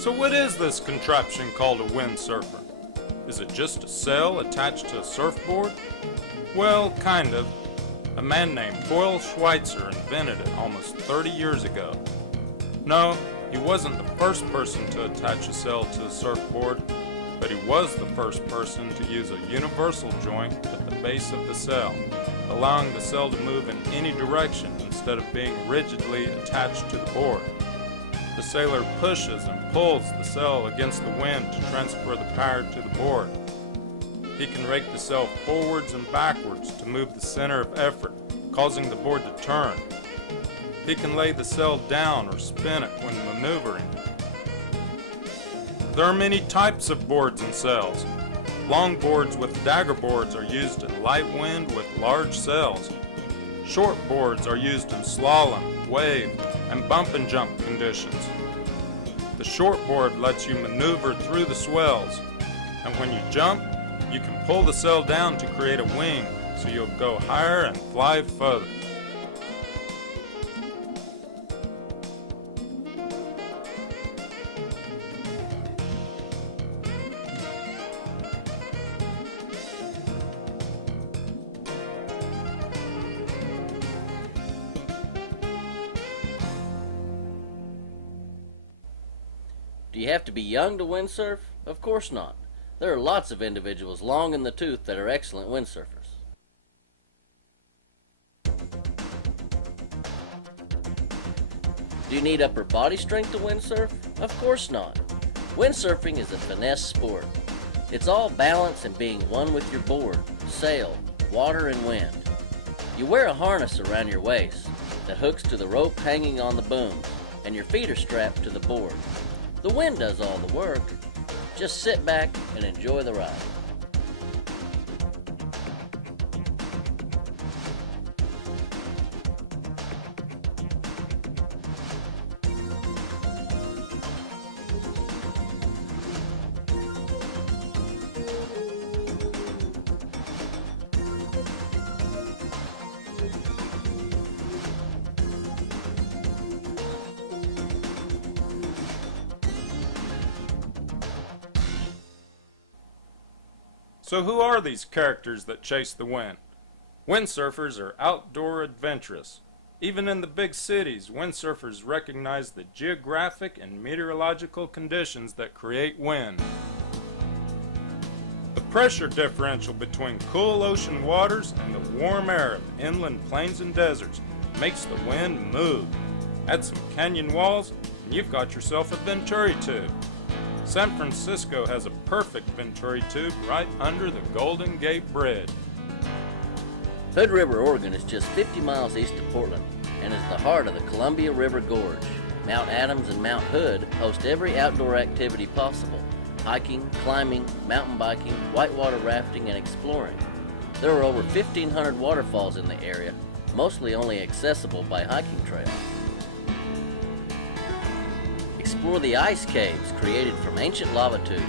So what is this contraption called a windsurfer? Is it just a sail attached to a surfboard? Well, kind of. A man named Boyle Schweitzer invented it almost 30 years ago. No, he wasn't the first person to attach a sail to a surfboard, but he was the first person to use a universal joint at the base of the sail, allowing the sail to move in any direction instead of being rigidly attached to the board. The sailor pushes and pulls the sail against the wind to transfer the power to the board. He can rake the sail forwards and backwards to move the center of effort, causing the board to turn. He can lay the sail down or spin it when maneuvering. There are many types of boards and sails. Long boards with dagger boards are used in light wind with large sails. Short boards are used in slalom, wave, and bump and jump conditions. The short board lets you maneuver through the swells, and when you jump, you can pull the sail down to create a wing, so you'll go higher and fly further. Do you have to be young to windsurf? Of course not. There are lots of individuals long in the tooth that are excellent windsurfers. Do you need upper body strength to windsurf? Of course not. Windsurfing is a finesse sport. It's all balance and being one with your board, sail, water, and wind. You wear a harness around your waist that hooks to the rope hanging on the boom, and your feet are strapped to the board. The wind does all the work. Just sit back and enjoy the ride. So who are these characters that chase the wind? Windsurfers are outdoor adventurous. Even in the big cities, windsurfers recognize the geographic and meteorological conditions that create wind. The pressure differential between cool ocean waters and the warm air of inland plains and deserts makes the wind move. Add some canyon walls, and you've got yourself a Venturi tube. San Francisco has a perfect Venturi tube right under the Golden Gate Bridge. Hood River, Oregon is just 50 miles east of Portland and is the heart of the Columbia River Gorge. Mount Adams and Mount Hood host every outdoor activity possible: hiking, climbing, mountain biking, whitewater rafting, and exploring. There are over 1,500 waterfalls in the area, mostly only accessible by hiking trails. Explore the ice caves created from ancient lava tubes.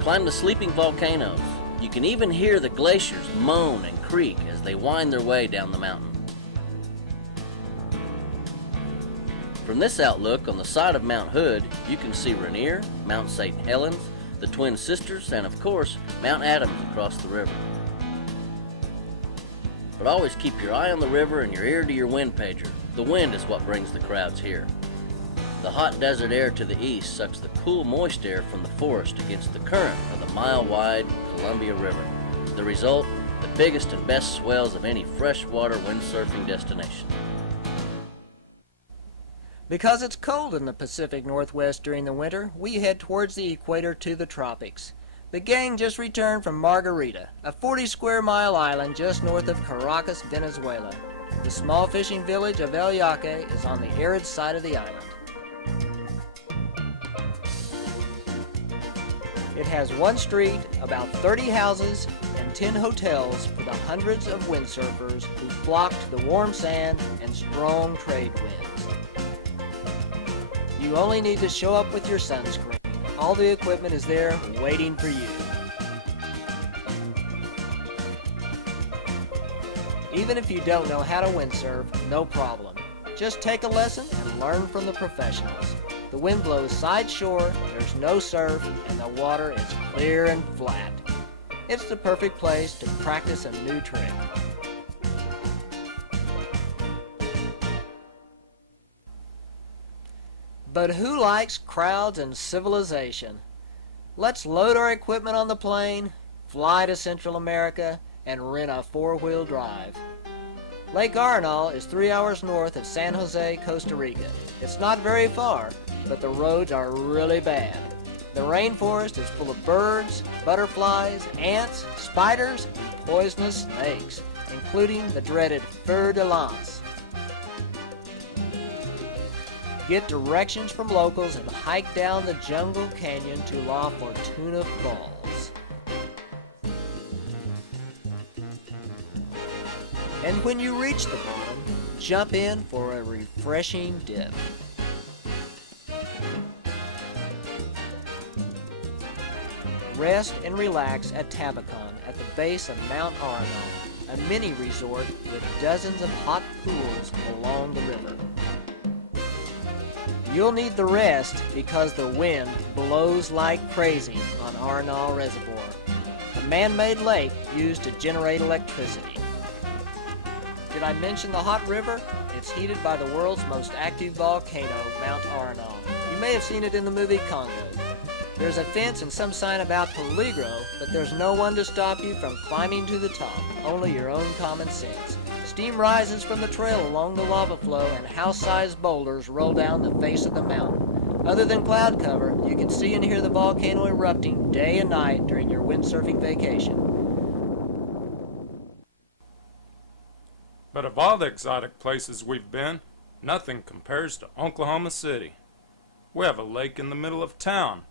Climb the sleeping volcanoes. You can even hear the glaciers moan and creak as they wind their way down the mountain. From this outlook on the side of Mount Hood, you can see Rainier, Mount St. Helens, the Twin Sisters, and of course, Mount Adams across the river. But always keep your eye on the river and your ear to your wind pager. The wind is what brings the crowds here. The hot desert air to the east sucks the cool, moist air from the forest against the current of the mile-wide Columbia River. The result, the biggest and best swells of any freshwater windsurfing destination. Because it's cold in the Pacific Northwest during the winter, we head towards the equator to the tropics. The gang just returned from Margarita, a 40-square-mile island just north of Caracas, Venezuela. The small fishing village of El Yaque is on the arid side of the island. It has one street, about 30 houses, and 10 hotels for the hundreds of windsurfers who flock to the warm sand and strong trade winds. You only need to show up with your sunscreen. All the equipment is there waiting for you. Even if you don't know how to windsurf, no problem. Just take a lesson and learn from the professionals. The wind blows side shore, there's no surf, and the water is clear and flat. It's the perfect place to practice a new trick. But who likes crowds and civilization? Let's load our equipment on the plane, fly to Central America, and rent a four-wheel drive. Lake Arenal is 3 hours north of San Jose, Costa Rica. It's not very far, but the roads are really bad. The rainforest is full of birds, butterflies, ants, spiders, and poisonous snakes, including the dreaded fer de lance. Get directions from locals and hike down the jungle canyon to La Fortuna Falls. And when you reach the bottom, jump in for a refreshing dip. Rest and relax at Tabacon at the base of Mount Arenal, a mini resort with dozens of hot pools along the river. You'll need the rest because the wind blows like crazy on Arenal Reservoir, a man-made lake used to generate electricity. Did I mention the hot river? It's heated by the world's most active volcano, Mount Arenal. You may have seen it in the movie Congo. There's a fence and some sign about peligro, but there's no one to stop you from climbing to the top, only your own common sense. Steam rises from the trail along the lava flow and house-sized boulders roll down the face of the mountain. Other than cloud cover, you can see and hear the volcano erupting day and night during your windsurfing vacation. But of all the exotic places we've been, nothing compares to Oklahoma City. We have a lake in the middle of town,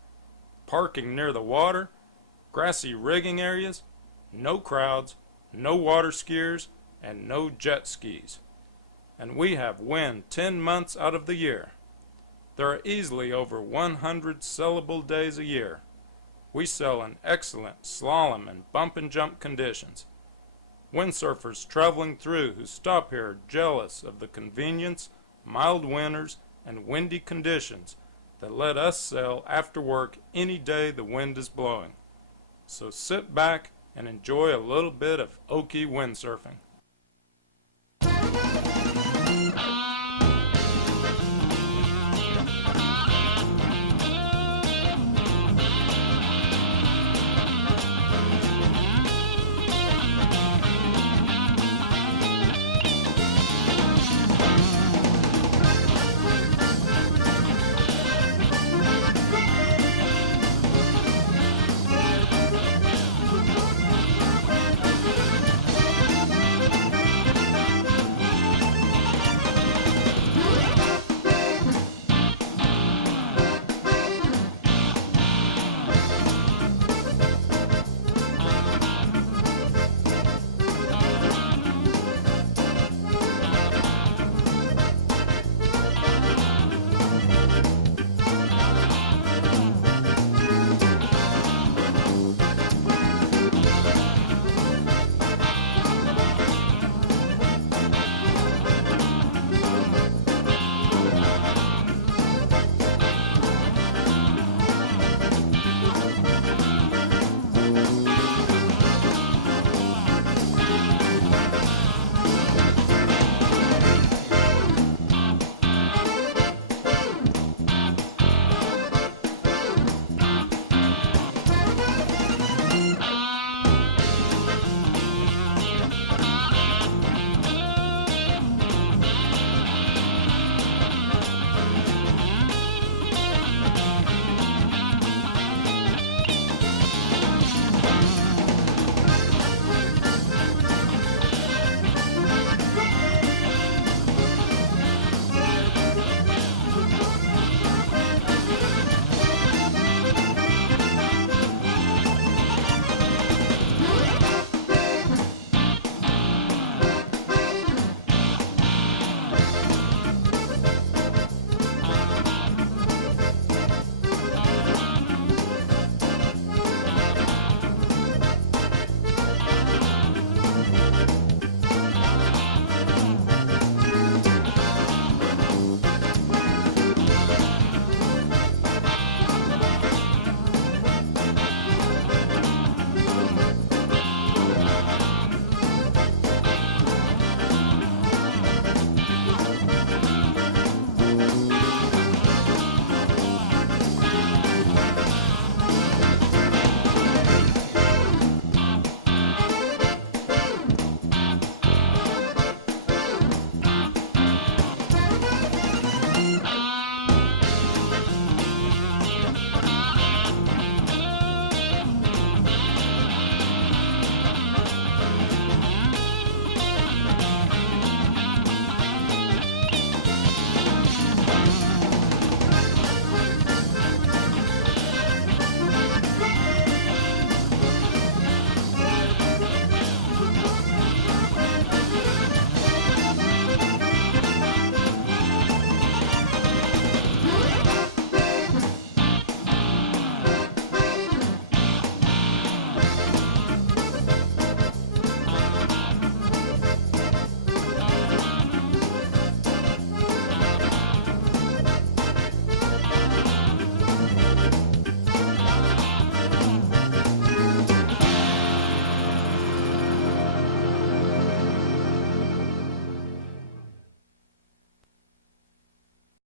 parking near the water, grassy rigging areas, no crowds, no water skiers, and no jet skis. And we have wind 10 months out of the year. There are easily over 100 sellable days a year. We sell in excellent slalom and bump and jump conditions. Windsurfers traveling through who stop here are jealous of the convenience, mild winters, and windy conditions that let us sail after work any day the wind is blowing. So sit back and enjoy a little bit of Okie windsurfing.